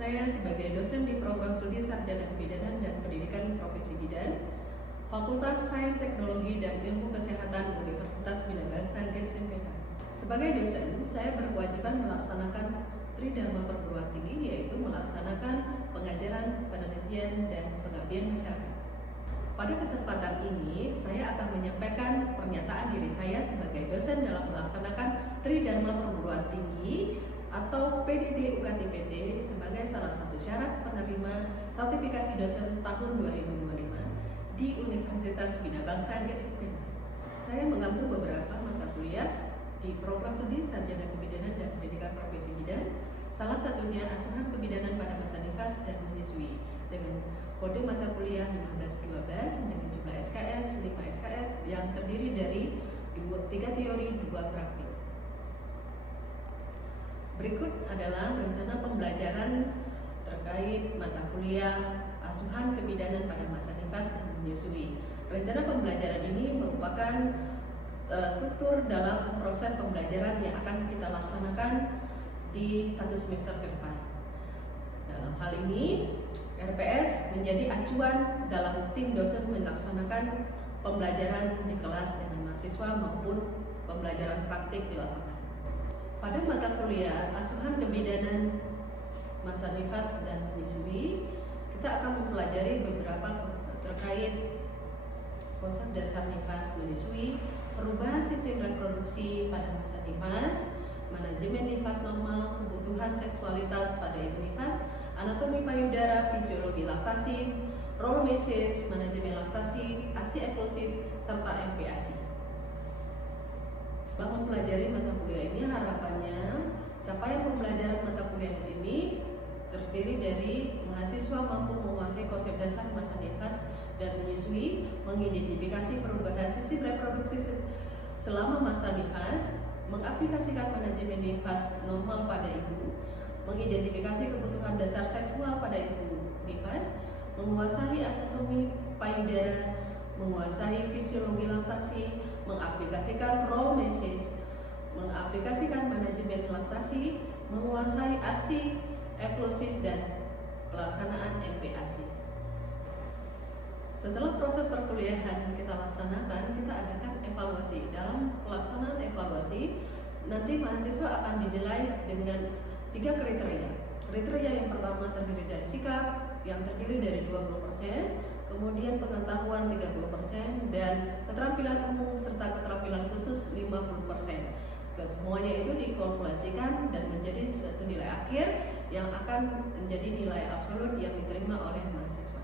Saya sebagai dosen di program studi Sarjana Kebidanan dan Pendidikan Profesi Bidan, Fakultas Sains Teknologi dan Ilmu Kesehatan Universitas Bina Bangsa Gensempena. Sebagai dosen, saya berkewajiban melaksanakan Tridharma perguruan tinggi, yaitu melaksanakan pengajaran, penelitian, dan pengabdian masyarakat. Pada kesempatan ini, saya akan menyampaikan pernyataan diri saya sebagai dosen dalam melaksanakan Tridharma perguruan tinggi atau PDD UKT-PT sebagai salah satu syarat penerima sertifikasi dosen tahun 2025 di Universitas Bina Bangsa Gensempena. Saya mengampu beberapa mata kuliah di program studi Sarjana Kebidanan dan Pendidikan Profesi Bidan, salah satunya asuhan kebidanan pada masa nifas dan menyusui dengan kode mata kuliah 1512 dengan jumlah SKS 5 SKS yang terdiri dari 3 teori 2 praktik. Berikut adalah rencana pembelajaran terkait mata kuliah asuhan kebidanan pada masa nifas dan menyusui. Rencana pembelajaran ini merupakan struktur dalam proses pembelajaran yang akan kita laksanakan di 1 semester ke depan. Dalam hal ini, RPS menjadi acuan dalam tim dosen melaksanakan pembelajaran di kelas dengan mahasiswa maupun pembelajaran praktik di lapangan. Pada mata kuliah asuhan kebidanan masa nifas dan menyusui, kita akan mempelajari beberapa terkait konsep dasar nifas menyusui, perubahan sistem reproduksi pada masa nifas, manajemen nifas normal, kebutuhan seksualitas pada ibu nifas, anatomi payudara, fisiologi laktasi, role meses, manajemen laktasi, ASI eksklusif, serta MPASI. Setelah mempelajari mata kuliah ini, harapannya capaian pembelajaran mata kuliah ini terdiri dari mahasiswa mampu menguasai konsep dasar masa nifas dan menyusui, mengidentifikasi perubahan sistem reproduksi selama masa nifas, mengaplikasikan manajemen nifas normal pada ibu, mengidentifikasi kebutuhan dasar seksual pada ibu nifas, menguasai anatomi payudara, menguasai fisiologi laktasi, mengaplikasikan role meses, mengaplikasikan manajemen laktasi, menguasai ASI eksklusif, dan pelaksanaan MPASI. Setelah proses perkuliahan kita laksanakan, kita adakan evaluasi. Dalam pelaksanaan evaluasi, nanti mahasiswa akan dinilai dengan 3 kriteria. Kriteria yang pertama terdiri dari sikap, yang terdiri dari 20%, kemudian pengetahuan 30%, dan keterampilan umum serta keterampilan khusus 50%. Semuanya itu dikalkulasikan dan menjadi suatu nilai akhir yang akan menjadi nilai absolut yang diterima oleh mahasiswa.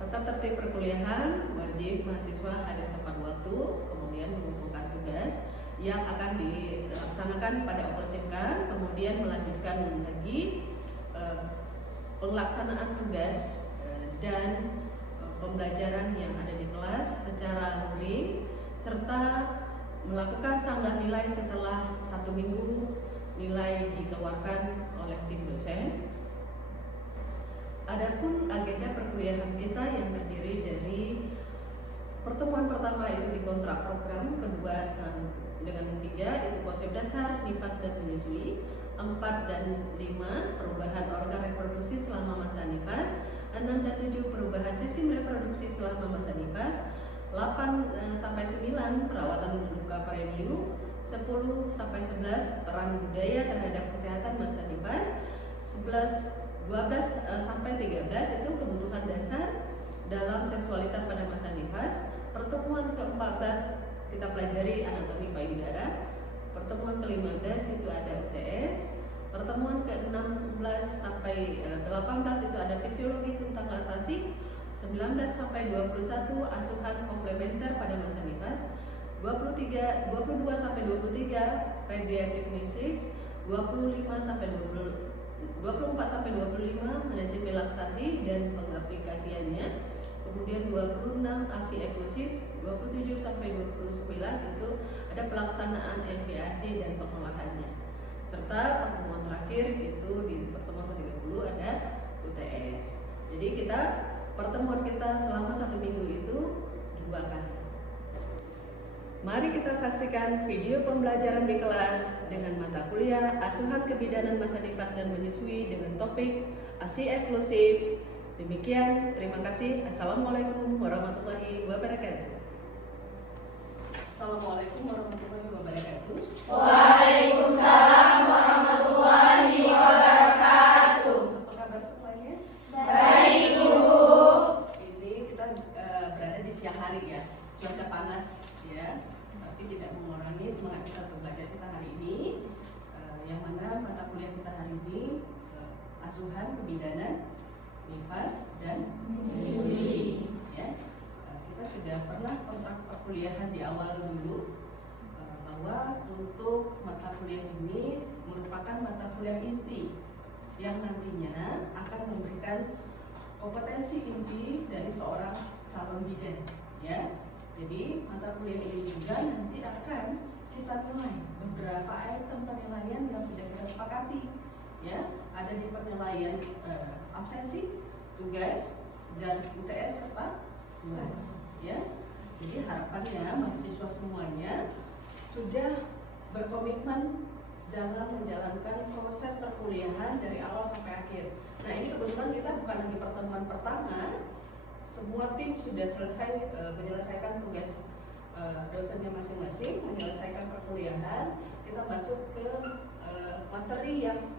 Tata tertib perkuliahan, wajib mahasiswa hadir tepat waktu, kemudian mengumpulkan tugas yang akan dilaksanakan pada OPSMK, kemudian melanjutkan lagi pelaksanaan tugas dan pembelajaran yang ada di kelas secara luring, serta melakukan sanggah nilai setelah 1 minggu nilai dikeluarkan oleh tim dosen. Adapun agenda perkuliahan kita yang terdiri dari pertemuan pertama itu di kontrak program, kedua dengan 3 itu konsep dasar nifas dan menyusui, 4 dan 5 perubahan organ reproduksi selama masa nifas, 6 dan 7 perubahan sistem reproduksi selama masa nifas, 8 sampai 9 perawatan luka perineum, 10 sampai 11 peran budaya terhadap kesehatan masa nifas, 12 sampai 13 itu kebutuhan dasar dalam seksualitas pada masa nifas. Pertemuan ke-14 kita pelajari anatomi payudara. Pertemuan ke-15 itu ada UTS. Pertemuan ke-16 sampai 18 itu ada fisiologi tentang laktasi. 19 sampai 21 asuhan komplementer pada masa nifas. 22 sampai 23 pediatric meses. 24 sampai 25 manajemen laktasi dan pengaplikasiannya. Kemudian 26 ASI eksklusif, 27 sampai 29 itu ada pelaksanaan MPASI dan pengolahannya. Serta pertemuan terakhir itu di pertemuan ke-30 ada UTS. Jadi pertemuan kita selama 1 minggu itu 2 kali. Mari kita saksikan video pembelajaran di kelas dengan mata kuliah Asuhan Kebidanan Masa Nifas dan Menyusui dengan topik ASI eksklusif. Demikian, terima kasih. Assalamualaikum warahmatullahi wabarakatuh. Assalamualaikum warahmatullahi wabarakatuh. Waalaikumsalam warahmatullahi wabarakatuh. Apa kabar semuanya? Baik, Bu. Ini kita berada di siang hari ya, cuaca panas ya, tapi tidak mengurangi semangat kita untuk belajar kita hari ini. Yang mana mata kuliah kita hari ini Asuhan Kebidanan Nifas dan Menyusui ya. Kita sudah pernah kontrak perkuliahan di awal dulu bahwa untuk mata kuliah ini merupakan mata kuliah inti yang nantinya akan memberikan kompetensi inti dari seorang calon bidan ya. Jadi mata kuliah ini juga nanti akan kita nilai beberapa item penilaian yang sudah kita sepakati ya. Ada di penilaian absensi, tugas, dan UTS serta tugas ya. Jadi harapannya mahasiswa semuanya sudah berkomitmen dalam menjalankan proses perkuliahan dari awal sampai akhir. Nah, ini kebetulan kita bukan lagi pertemuan pertama, semua tim sudah selesai menyelesaikan tugas dosennya masing-masing, menyelesaikan perkuliahan. Kita masuk ke materi yang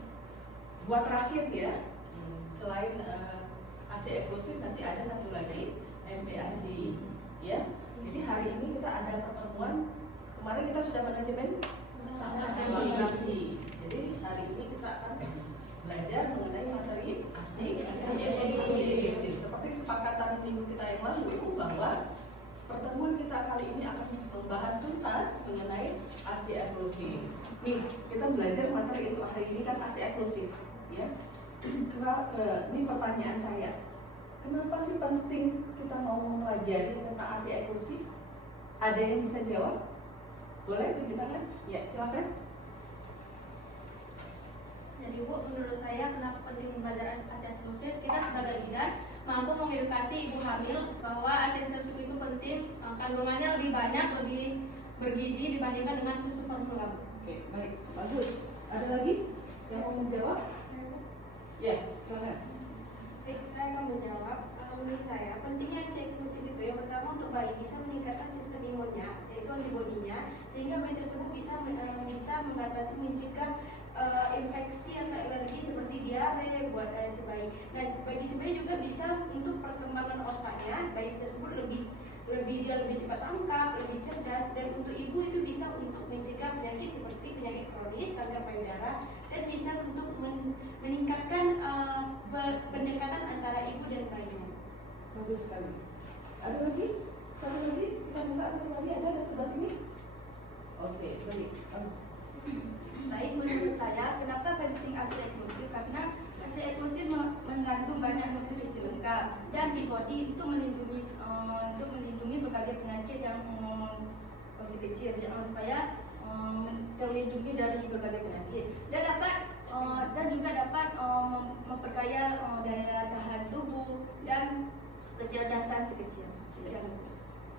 buat terakhir ya. Selain ASI eksklusif nanti ada satu lagi MPASI ya. Jadi hari ini kita ada pertemuan. Kemarin kita sudah manajemen aplikasi. Jadi hari ini kita akan belajar mengenai materi ASI eksklusif. Seperti kesepakatan minggu kita yang lalu bahwa pertemuan kita kali ini akan membahas tuntas mengenai ASI eksklusif. Nih, kita belajar materi itu hari ini kan ASI eksklusif ya. Ini pertanyaan saya. Kenapa sih penting kita mau mempelajari tentang ASI eksklusif? Ada yang bisa jawab? Boleh tunjuk tangan? Ya, silakan. Jadi Bu, menurut saya kenapa penting belajar ASI eksklusif? Kita sebagai bidan mampu mengedukasi ibu hamil bahwa ASI eksklusif itu penting, kandungannya lebih banyak, lebih bergizi dibandingkan dengan susu formula. Oke, baik, bagus. Ada lagi yang mau menjawab? Ya, silakan. Baik, saya akan menjawab. Menurut saya, pentingnya ASI eksklusif itu yang pertama untuk bayi bisa meningkatkan sistem imunnya, yaitu antibodinya, sehingga bayi tersebut bisa membatasi mencegah infeksi atau alergi seperti diare buat si bayi. Nah, bagi si bayi juga bisa untuk perkembangan otaknya, bayi tersebut lebih cepat tangkap, lebih cerdas, dan untuk ibu itu bisa untuk mencegah penyakit seperti penyakit kronis, kanker payudara, dan bisa untuk meningkatkan pendekatan antara ibu dan bayinya. Bagus sekali. Ada lagi? Satu lagi? Kita minta satu lagi, ada di sebelah sini? Oke, baik. Baik, menurut saya, kenapa penting ASI eksklusif? Karena ASI eksklusif mengandung banyak nutrisi lengkap dan antibodi untuk melindungi berbagai penyakit yang masih kecil, supaya terlindungi dari berbagai penyakit dan juga dapat memperkaya daya tahan tubuh dan kecerdasan si kecil.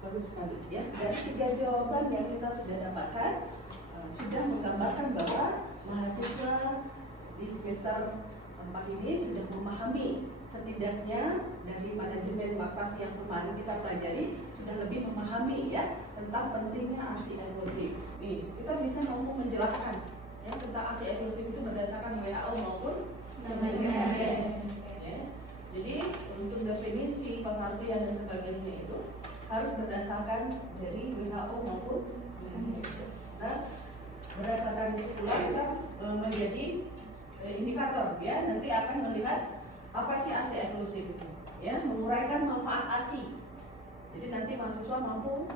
Bagus sekali ya. Dari 3 jawaban yang kita sudah dapatkan sudah menggambarkan bahwa mahasiswa di semester 4 ini sudah memahami, setidaknya dari manajemen maktasi yang kemarin kita pelajari sudah lebih memahami ya tentang pentingnya ASI eksklusif. Nih, kita bisa mampu menjelaskan ya tentang ASI eksklusif itu berdasarkan WHO maupun Kemenkes. Ya. Jadi untuk definisi, pengertian dan sebagainya itu harus berdasarkan dari WHO maupun Kemenkes. Nah, berdasarkan itu pula kita menjadi indikator ya, nanti akan melihat apa sih ASI eksklusif itu ya, menguraikan manfaat ASI. Jadi nanti mahasiswa mampu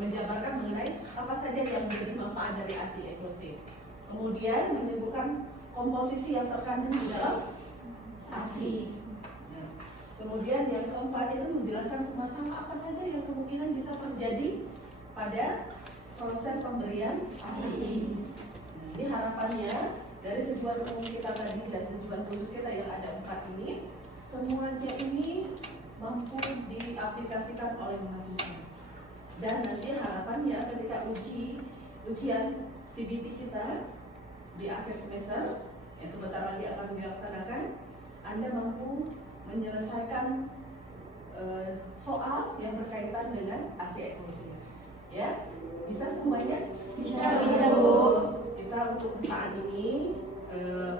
menjabarkan mengenai apa saja yang menjadi manfaat dari ASI eksklusif. Kemudian menyebutkan komposisi yang terkandung di dalam ASI. Nah, kemudian yang keempat itu menjelaskan masalah apa saja yang kemungkinan bisa terjadi pada proses pemberian ASI. Nah, jadi harapannya dari tujuan umum kita tadi dan tujuan khusus kita yang ada 4 ini, semuanya ini mampu diaplikasikan oleh mahasiswa. dan nanti harapannya ketika ujian CBT kita di akhir semester yang sebentar lagi akan dilaksanakan, Anda mampu menyelesaikan soal yang berkaitan dengan ASI eksklusif. Ya, bisa semuanya? Bisa, Bu. Kita untuk saat ini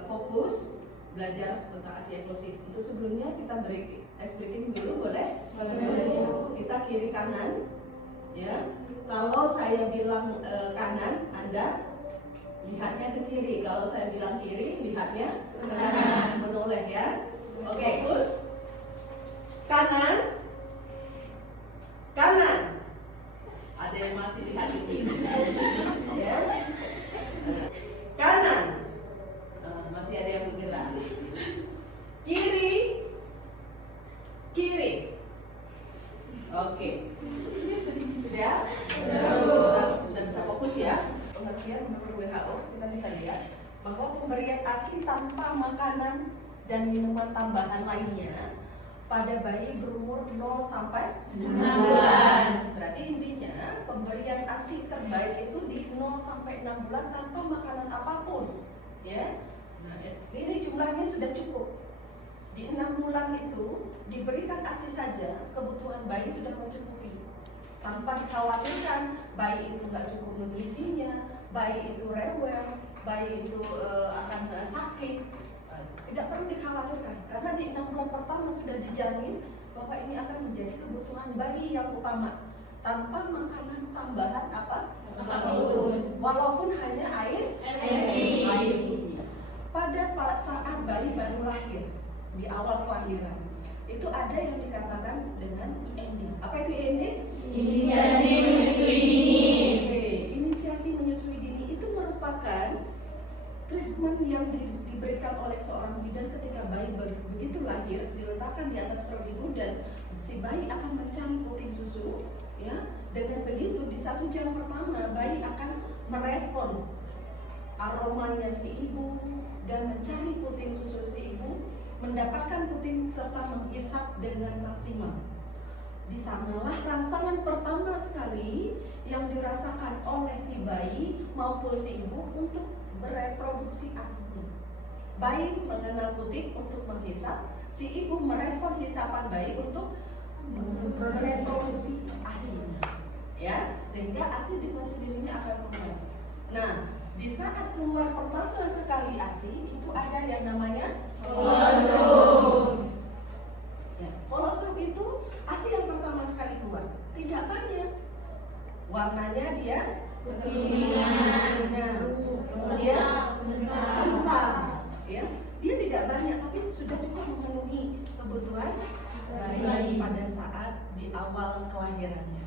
fokus belajar tentang ASI eksklusif. Untuk sebelumnya kita break ice breaking dulu, boleh? Boleh. Kita kiri kanan. Ya, kalau saya bilang kanan, Anda lihatnya ke kiri. Kalau saya bilang kiri, lihatnya ke kanan, menoleh ya. Oke, Gus. Kanan. Kanan. Ada yang masih lihat di kiri. Ya. Kanan. Masih ada yang bergerak. Kiri. Kiri. Oke. Sudah? Sudah bisa fokus ya. Pengertian menurut WHO kita bisa lihat bahwa pemberian ASI tanpa makanan dan minuman tambahan lainnya pada bayi berumur 0 sampai 6 bulan. Berarti intinya pemberian ASI terbaik itu di 0 sampai 6 bulan tanpa makanan apapun. Ya. Nah, ini jumlahnya sudah cukup. Di 6 bulan itu diberikan ASI saja, kebutuhan bayi sudah mencukupi. Tanpa dikhawatirkan bayi itu nggak cukup nutrisinya, bayi itu rewel, bayi itu akan sakit. Tidak perlu dikhawatirkan karena di 6 bulan pertama sudah dijamin bahwa ini akan menjadi kebutuhan bayi yang utama tanpa makanan tambahan apapun, walaupun hanya air putih. Pada saat bayi baru lahir, di awal kelahiran itu ada yang dikatakan dengan IMD. Apa itu IMD? Inisiasi menyusui dini. Oke, inisiasi menyusui dini itu merupakan treatment yang diberikan oleh seorang bidan ketika bayi begitu lahir, diletakkan di atas perut ibu dan si bayi akan mencari puting susu. Ya, dengan begitu di 1 jam pertama bayi akan merespon aromanya si ibu dan mencari puting susu si ibu, mendapatkan puting serta menghisap dengan maksimal. Di sanalah rangsangan pertama sekali yang dirasakan oleh si bayi maupun si ibu untuk bereproduksi ASI-nya. Bayi mengenal puting untuk menghisap, si ibu merespon hisapan bayi untuk bereproduksi ASI-nya. Ya, sehingga ASI dengan sendirinya akan keluar. Nah, di saat keluar pertama sekali ASI itu ada yang namanya kolostrum. Ya, kolostrum itu ASI yang pertama sekali keluar. Tidak banyak. Warnanya dia kemudian kental. Ya, dia tidak banyak tapi sudah cukup memenuhi kebutuhan bayi pada saat di awal kelahirannya.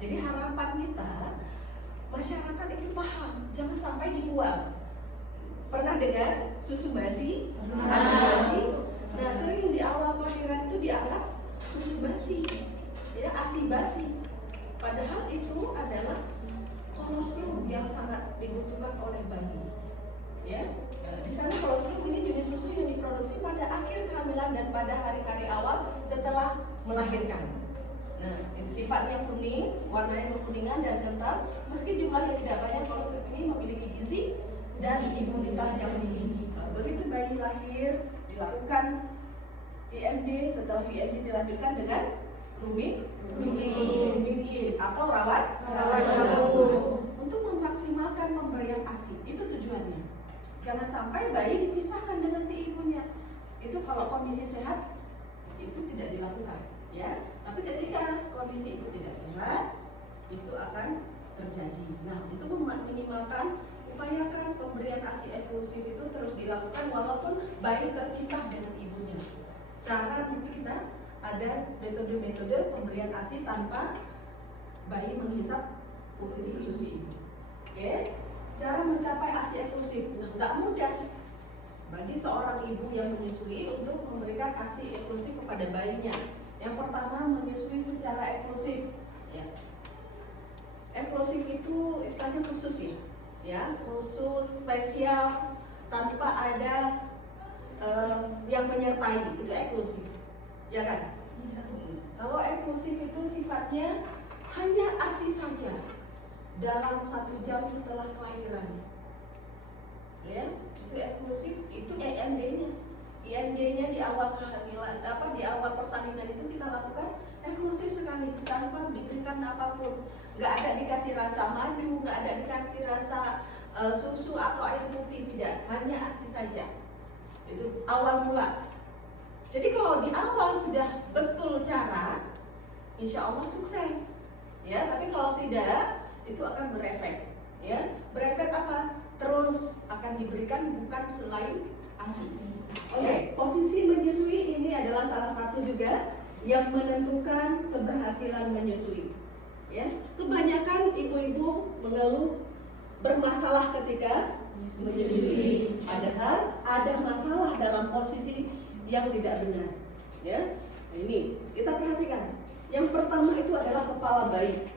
Jadi harapan kita masyarakat itu paham, jangan sampai dibuang. Pernah dengar susu basi? ASI basi? Nah, sering di awal kelahiran itu dianggap susu basi, ya ASI basi. Padahal itu adalah kolostrum yang sangat dibutuhkan oleh bayi. Ya, di sana kolostrum ini jenis susu yang diproduksi pada akhir kehamilan dan pada hari-hari awal setelah melahirkan. Nah, sifatnya kuning, warnanya kekuningan dan kental. Meski jumlahnya tidak banyak, kolostrum ini memiliki gizi dan imunitas yang tinggi. Begitu bayi lahir, dilakukan IMD. Setelah IMD dilanjutkan dengan rumin atau rawat untuk memaksimalkan pemberian ASI. Itu tujuannya. Jangan sampai bayi dipisahkan dengan si ibunya. Itu kalau kondisi sehat itu tidak dilakukan, ya. Tapi ketika kondisi itu tidak sehat, itu akan terjadi. Nah, untuk meminimalkan, upayakan pemberian ASI eksklusif itu terus dilakukan walaupun bayi terpisah dengan ibunya. Cara nanti kita ada metode-metode pemberian ASI tanpa bayi menghisap puting susu si ibu. Oke? Cara mencapai ASI eksklusif nggak mudah bagi seorang ibu yang menyusui untuk memberikan ASI eksklusif kepada bayinya. Yang pertama, menyusui secara eksklusif. Ya. Eksklusif itu istilahnya khusus ya, khusus spesial tanpa ada yang menyertai, itu eksklusif, ya kan? Kalau eksklusif itu sifatnya hanya ASI saja dalam 1 jam setelah kelahiran. Ya, itu eksklusif, itu IND-nya. IND-nya di awal kehamilan, di awal persalinan itu kita lakukan eksklusif sekali tanpa diberikan apapun. Nggak ada dikasih rasa madu, nggak ada dikasih rasa susu atau air putih, tidak, hanya ASI saja. Itu awal mula. Jadi kalau di awal sudah betul cara, insya Allah sukses. Ya, tapi kalau tidak, itu akan berefek. Ya, berefek apa? Terus akan diberikan bukan selain ASI. Oke, posisi menyusui ini adalah salah satu juga yang menentukan keberhasilan menyusui. Ya, kebanyakan ibu-ibu mengeluh bermasalah ketika menyusui, padahal ada masalah dalam posisi yang tidak benar. Ya, ini kita perhatikan. Yang pertama itu adalah kepala bayi.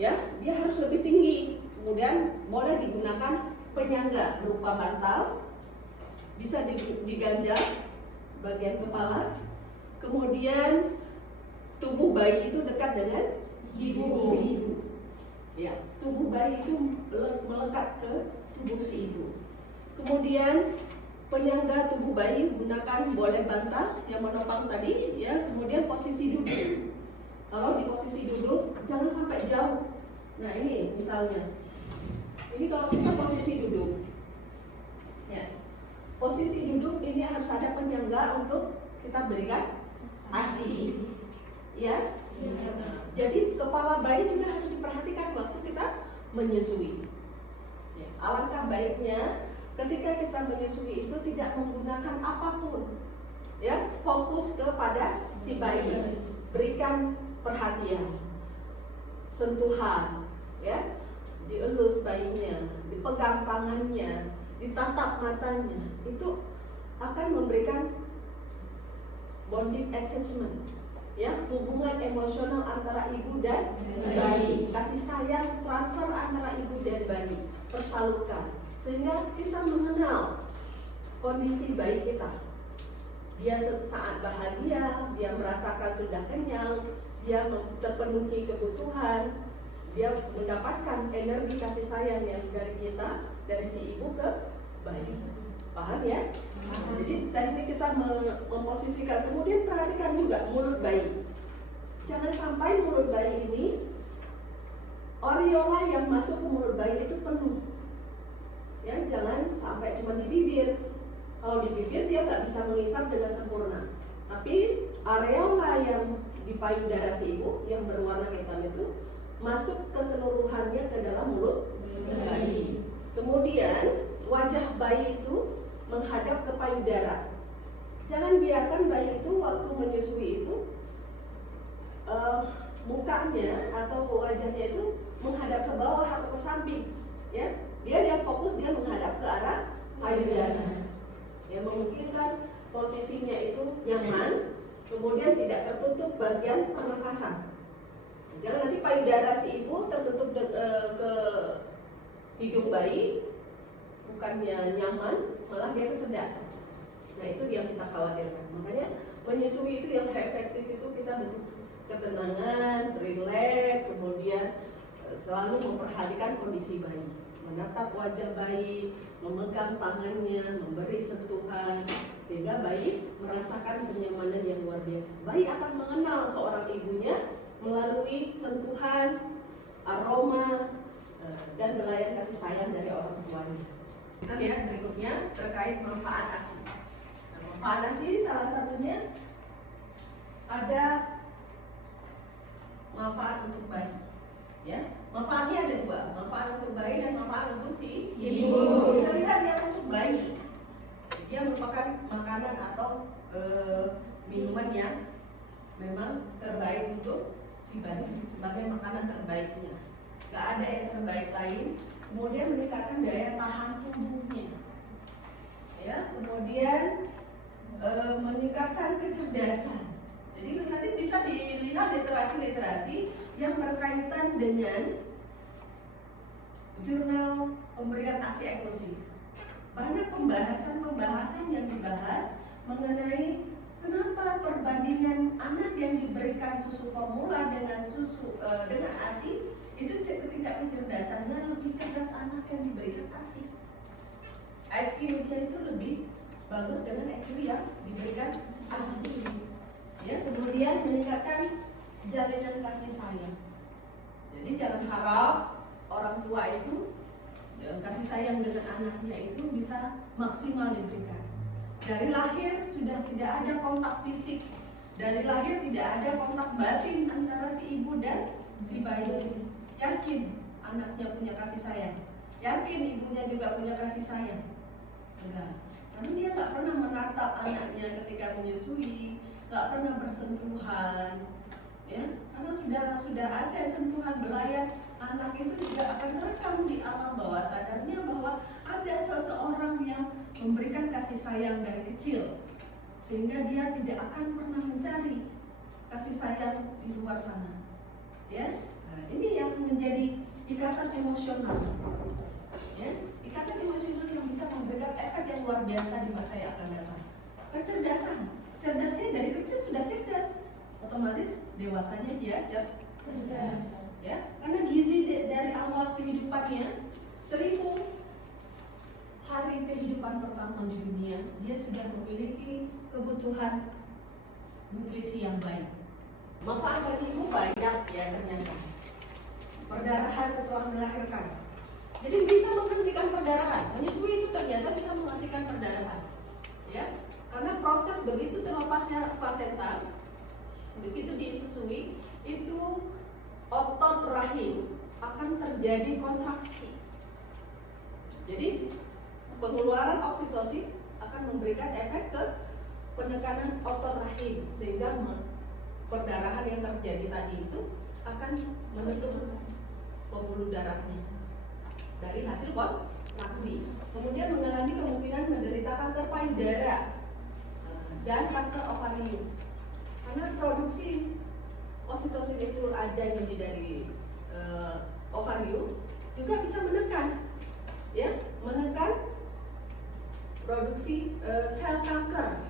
Ya, dia harus lebih tinggi. Kemudian boleh digunakan penyangga berupa bantal, bisa diganjal bagian kepala. Kemudian tubuh bayi itu dekat dengan si ibu. Ya, tubuh bayi itu melekat ke tubuh si ibu. Kemudian penyangga tubuh bayi gunakan boleh bantal yang menopang tadi, ya. Kemudian posisi duduk. Kalau di posisi duduk jangan sampai jauh. Nah ini misalnya, ini kalau kita posisi duduk, ya, posisi duduk ini harus ada penyangga untuk kita berikan ASI, ya. Jadi kepala bayi juga harus diperhatikan waktu kita menyusui. Ya, alangkah baiknya ketika kita menyusui itu tidak menggunakan apapun, ya, fokus kepada si bayi, berikan perhatian, sentuhan, ya, dielus bayinya, dipegang tangannya, ditatap matanya, itu akan memberikan bonding attachment, ya, hubungan emosional antara ibu dan bayi, kasih sayang transfer antara ibu dan bayi, tersalurkan, sehingga kita mengenal kondisi bayi kita. Dia saat bahagia, dia merasakan sudah kenyang, dia terpenuhi kebutuhan, dia mendapatkan energi kasih sayang yang dari kita, dari si ibu ke bayi. Paham ya? Jadi teknik kita memposisikan. Kemudian perhatikan juga mulut bayi. Jangan sampai mulut bayi ini, areola yang masuk ke mulut bayi itu penuh. Ya, jangan sampai cuma di bibir. Kalau di bibir dia nggak bisa mengisap dengan sempurna. Tapi areola yang di payudara si ibu yang berwarna hitam itu masuk keseluruhannya ke dalam mulut bayi. Kemudian wajah bayi itu menghadap ke payudara. Jangan biarkan bayi itu waktu menyusui itu mukanya atau wajahnya itu menghadap ke bawah atau ke samping. Ya, dia fokus, dia menghadap ke arah payudara. Ya, memungkinkan posisinya itu nyaman, kemudian tidak tertutup bagian pernafasan. Jangan nanti payudara si ibu tertutup ke hidung bayi, bukannya nyaman, malah dia kesedak. Nah itu yang kita khawatirkan. Makanya menyusui itu yang efektif itu kita butuh ketenangan, rileks, kemudian selalu memperhatikan kondisi bayi, menatap wajah bayi, memegang tangannya, memberi sentuhan, sehingga bayi merasakan kenyamanan yang luar biasa. Bayi akan mengenal seorang ibunya melalui sentuhan, aroma, dan belayan kasih sayang dari orang tuanya. Kita lihat berikutnya terkait manfaat ASI. Nah, manfaat ASI salah satunya ada manfaat untuk bayi. Ya, manfaatnya ada dua, manfaat untuk bayi dan manfaat untuk si ibu. Kita lihat yang untuk bayi, dia merupakan makanan atau minuman yang memang terbaik untuk si bayi sebagai makanan terbaiknya. Gak ada yang terbaik lain. Kemudian meningkatkan daya tahan tubuhnya, ya. Kemudian meningkatkan kecerdasan. Jadi nanti bisa dilihat literasi-literasi yang berkaitan dengan jurnal pemberian ASI eksklusif. Banyak pembahasan yang dibahas mengenai kenapa perbandingan anak yang diberikan susu formula dengan dengan ASI itu tingkat kecerdasannya lebih cerdas anak yang diberikan ASI. IQ-nya itu lebih bagus dengan IQ yang diberikan ASI. Ya, kemudian meningkatkan jalinan kasih sayang. Jadi jangan harap orang tua itu kasih sayang dengan anaknya itu bisa maksimal diberikan. Dari lahir sudah tidak ada kontak fisik, dari lahir tidak ada kontak batin antara si ibu dan si bayi. Yakin anaknya punya kasih sayang, yakin ibunya juga punya kasih sayang. Enggak, karena dia nggak pernah menatap anaknya ketika menyusui, nggak pernah bersentuhan, ya, karena sudah ada sentuhan belayar. Anak itu juga akan terekam di alam bawah sadarnya bahwa ada seseorang yang memberikan kasih sayang dari kecil, sehingga dia tidak akan pernah mencari kasih sayang di luar sana. Ya, nah, ini yang menjadi ikatan emosional. Ya, ikatan emosional yang bisa memberikan efek yang luar biasa di masa yang akan datang. Kecerdasan, cerdasnya dari kecil sudah cerdas, otomatis dewasanya dia cerdas. Ya, karena gizi dari awal kehidupannya 1000 hari kehidupan pertama di dunia, dia sudah memiliki kebutuhan nutrisi yang baik. Manfaat bagi ibu banyak ya ternyata. Perdarahan setelah melahirkan, jadi bisa menghentikan perdarahan. Menyusui itu ternyata bisa menghentikan perdarahan, ya, karena proses begitu terlepasnya plasenta, begitu disusui itu otot rahim akan terjadi kontraksi. Jadi pengeluaran oksitosin akan memberikan efek ke penekanan otot rahim, sehingga perdarahan yang terjadi tadi itu akan menutup pembuluh darahnya dari hasil kontraksi. Kemudian mengalami kemungkinan menderita kanker payudara dan kanker ovarium, karena produksi oksitosin itu adanya dari ovarium juga bisa menekan, ya, menekan produksi sel kanker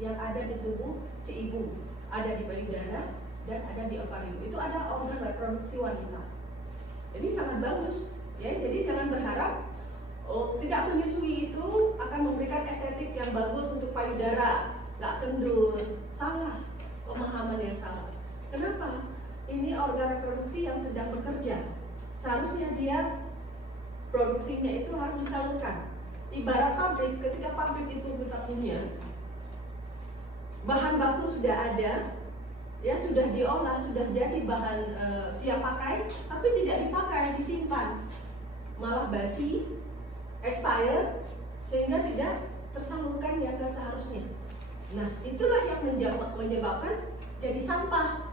yang ada di tubuh si ibu, ada di payudara dan ada di ovarium. Itu ada organ reproduksi wanita. Jadi sangat bagus, ya. Jadi jangan berharap tidak menyusui itu akan memberikan estetik yang bagus untuk payudara, nggak kendur. Salah, pemahaman yang salah. Kenapa? Ini organ reproduksi yang sedang bekerja. Seharusnya dia produksinya itu harus disalurkan. Ibarat pabrik, ketika pabrik itu kita punya bahan baku sudah ada, ya, sudah diolah, sudah jadi bahan siap pakai, tapi tidak dipakai, disimpan, malah basi, expire, sehingga tidak tersalurkan yang seharusnya. Nah, itulah yang menyebabkan jadi sampah,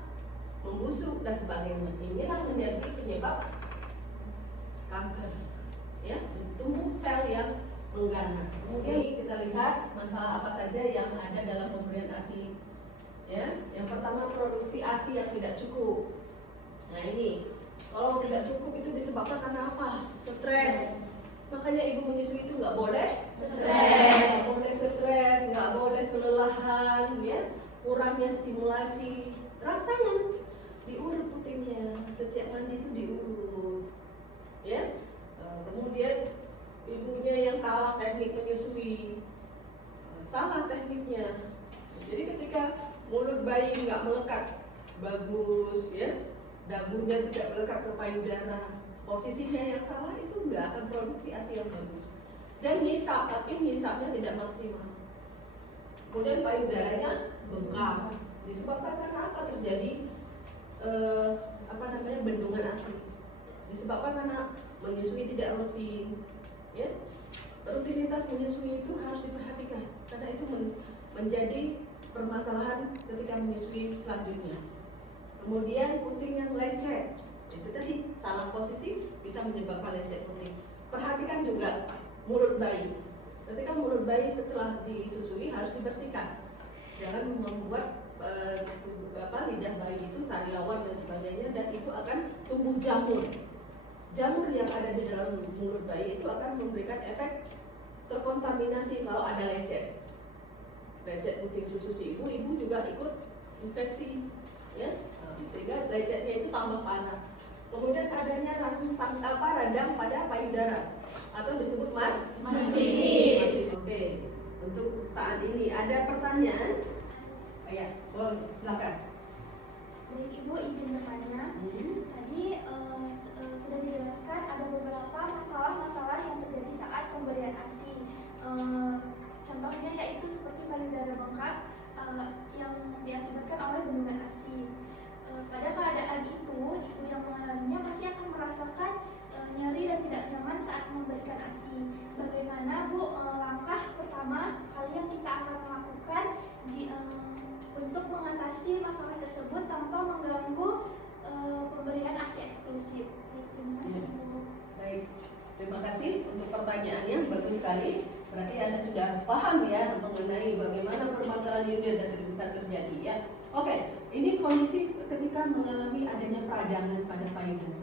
membusuk dan sebagainya. Inilah menjadi penyebab kanker, ya, tumbuh sel yang mengganas. Kemudian kita lihat masalah apa saja yang ada dalam pemberian ASI. Ya, yang pertama produksi ASI yang tidak cukup. Nah ini, kalau tidak cukup itu disebabkan karena apa? Stres. Makanya ibu menyusui itu nggak boleh stres, nggak boleh stres, nggak boleh kelelahan, ya, kurangnya stimulasi. Rangsangan diurut putingnya, setiap mandi itu diurut, ya. Kemudian ibunya yang salah teknik menyusui, salah tekniknya. Jadi ketika mulut bayi nggak melekat bagus, ya, dagunya tidak melekat ke payudara, posisinya yang salah itu nggak akan produksi ASI yang bagus. Dan nyisap, tapi nyisapnya tidak maksimal. Kemudian payudaranya bengkak. Disebabkan karena apa? Terjadi bendungan ASI. Disebabkan karena menyusui tidak rutin, ya. Rutinitas menyusui itu harus diperhatikan karena itu menjadi permasalahan ketika menyusui selanjutnya. Kemudian puting yang lecet, itu tadi salah posisi bisa menyebabkan lecet puting. Perhatikan juga mulut bayi. Ketika mulut bayi setelah disusui harus dibersihkan. Jangan membuat lidah bayi itu sariawan dan sebagainya, dan itu akan tumbuh jamur. Jamur yang ada di dalam mulut bayi itu akan memberikan efek terkontaminasi kalau ada lecet. lecet puting susu si ibu, ibu juga ikut infeksi, ya, sehingga lecetnya itu tambah parah. Kemudian adanya radang pada payudara atau disebut mastitis. Oke, untuk saat ini ada pertanyaan? Ya, silakan. Baik Ibu, izin bertanya. Tadi sudah dijelaskan ada beberapa masalah-masalah yang terjadi saat pemberian ASI. Contohnya yaitu seperti payudara bengkak yang diakibatkan oleh bendungan ASI. Pada keadaan itu, ibu yang mengalaminya pasti akan merasakan nyeri dan tidak nyaman saat memberikan ASI. Bagaimana Bu langkah pertama kali yang kita akan lakukan untuk mengatasi masalah tersebut tanpa mengganggu pemberian ASI eksklusif? Terima kasih Ibu. Baik, terima kasih untuk pertanyaannya, bagus sekali. Berarti Anda sudah paham ya mengenai bagaimana permasalahan ini bisa terjadi ya. Oke, ini kondisi ketika mengalami adanya peradangan pada payudara.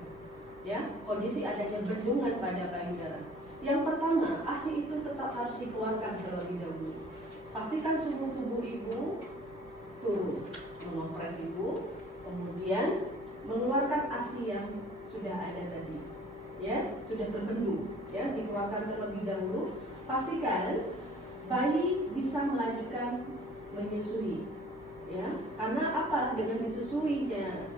Ya, kondisi adanya bendungan pada payudara. Yang pertama, ASI itu tetap harus dikeluarkan terlebih dahulu. Pastikan suhu tubuh ibu turun, mengompres ibu, kemudian mengeluarkan ASI yang sudah ada tadi, ya, sudah terbendung, ya, dikeluarkan terlebih dahulu. Pastikan bayi bisa melanjutkan menyusui, ya, karena apa? Dengan disusuinya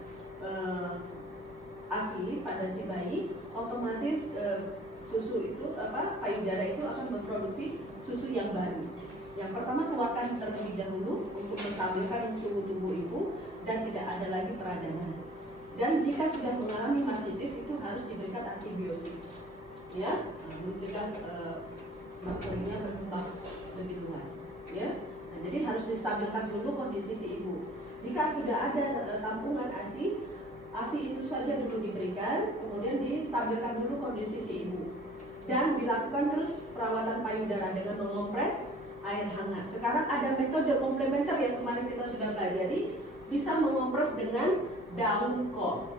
ASI pada si bayi, otomatis susu itu payudara itu akan memproduksi susu yang baru. Yang pertama, keluarkan terlebih dahulu untuk menstabilkan suhu tubuh ibu dan tidak ada lagi peradangan. Dan jika sudah mengalami mastitis itu harus diberikan antibiotik, ya, mencegah bakterinya berkembang lebih luas, ya. Nah, jadi harus distabilkan dulu kondisi si ibu. Jika sudah ada tampungan ASI itu saja dulu diberikan, kemudian distabilkan dulu kondisi si ibu. Dan dilakukan terus perawatan payudara dengan mengompres air hangat. Sekarang ada metode komplementer yang kemarin kita sudah pelajari, bisa mengompres dengan daun kol.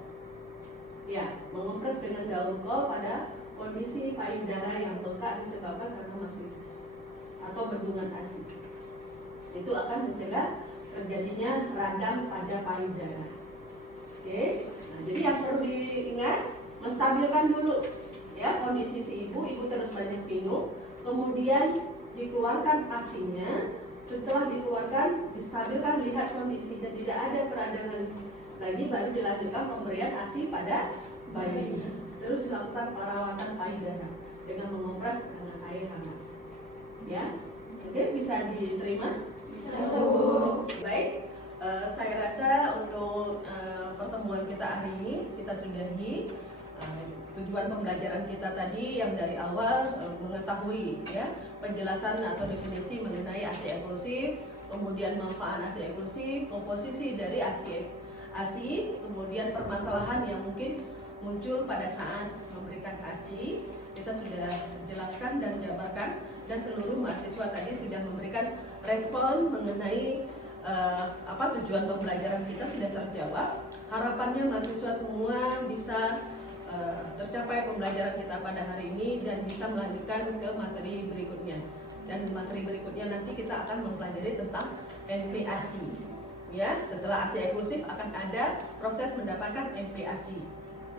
Ya, mengompres dengan daun kol pada kondisi payudara yang bengkak disebabkan karena mastitis atau bendungan ASI. Itu akan mencegah terjadinya radang pada payudara. Oke, nah, jadi yang perlu diingat, menstabilkan dulu ya kondisi si ibu terus banyak minum, kemudian dikeluarkan ASI-nya. Setelah dikeluarkan, distabilkan, lihat kondisinya tidak ada peradangan lagi, baru dilanjutkan pemberian ASI pada bayinya. Terus dilakukan perawatan payudara dengan mengompres dengan air hangat. Ya, oke, bisa diterima? Bisa. Baik, saya rasa untuk pertemuan kita hari ini kita sudahi. Tujuan pembelajaran kita tadi yang dari awal mengetahui ya penjelasan atau definisi mengenai ASI eksklusif, kemudian manfaat ASI eksklusif, komposisi dari ASI, kemudian permasalahan yang mungkin muncul pada saat memberikan ASI, kita sudah jelaskan dan jabarkan, dan seluruh mahasiswa tadi sudah memberikan respon mengenai tujuan pembelajaran kita sudah terjawab. Harapannya mahasiswa semua bisa tercapai pembelajaran kita pada hari ini dan bisa melanjutkan ke materi berikutnya. Dan materi berikutnya nanti kita akan mempelajari tentang MPASI. Ya, setelah ASI eksklusif akan ada proses mendapatkan MPASI.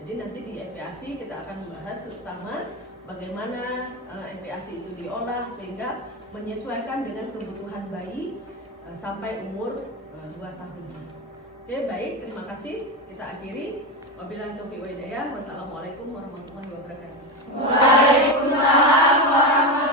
Jadi nanti di MPASI kita akan membahas sama bagaimana MPASI itu diolah sehingga menyesuaikan dengan kebutuhan bayi sampai umur 2 tahun. Oke, baik, terima kasih. Kita akhiri. Wabillahi taufiq wa hidayah. Wassalamualaikum warahmatullahi wabarakatuh. Waalaikumsalam warahmatullahi wabarakatuh.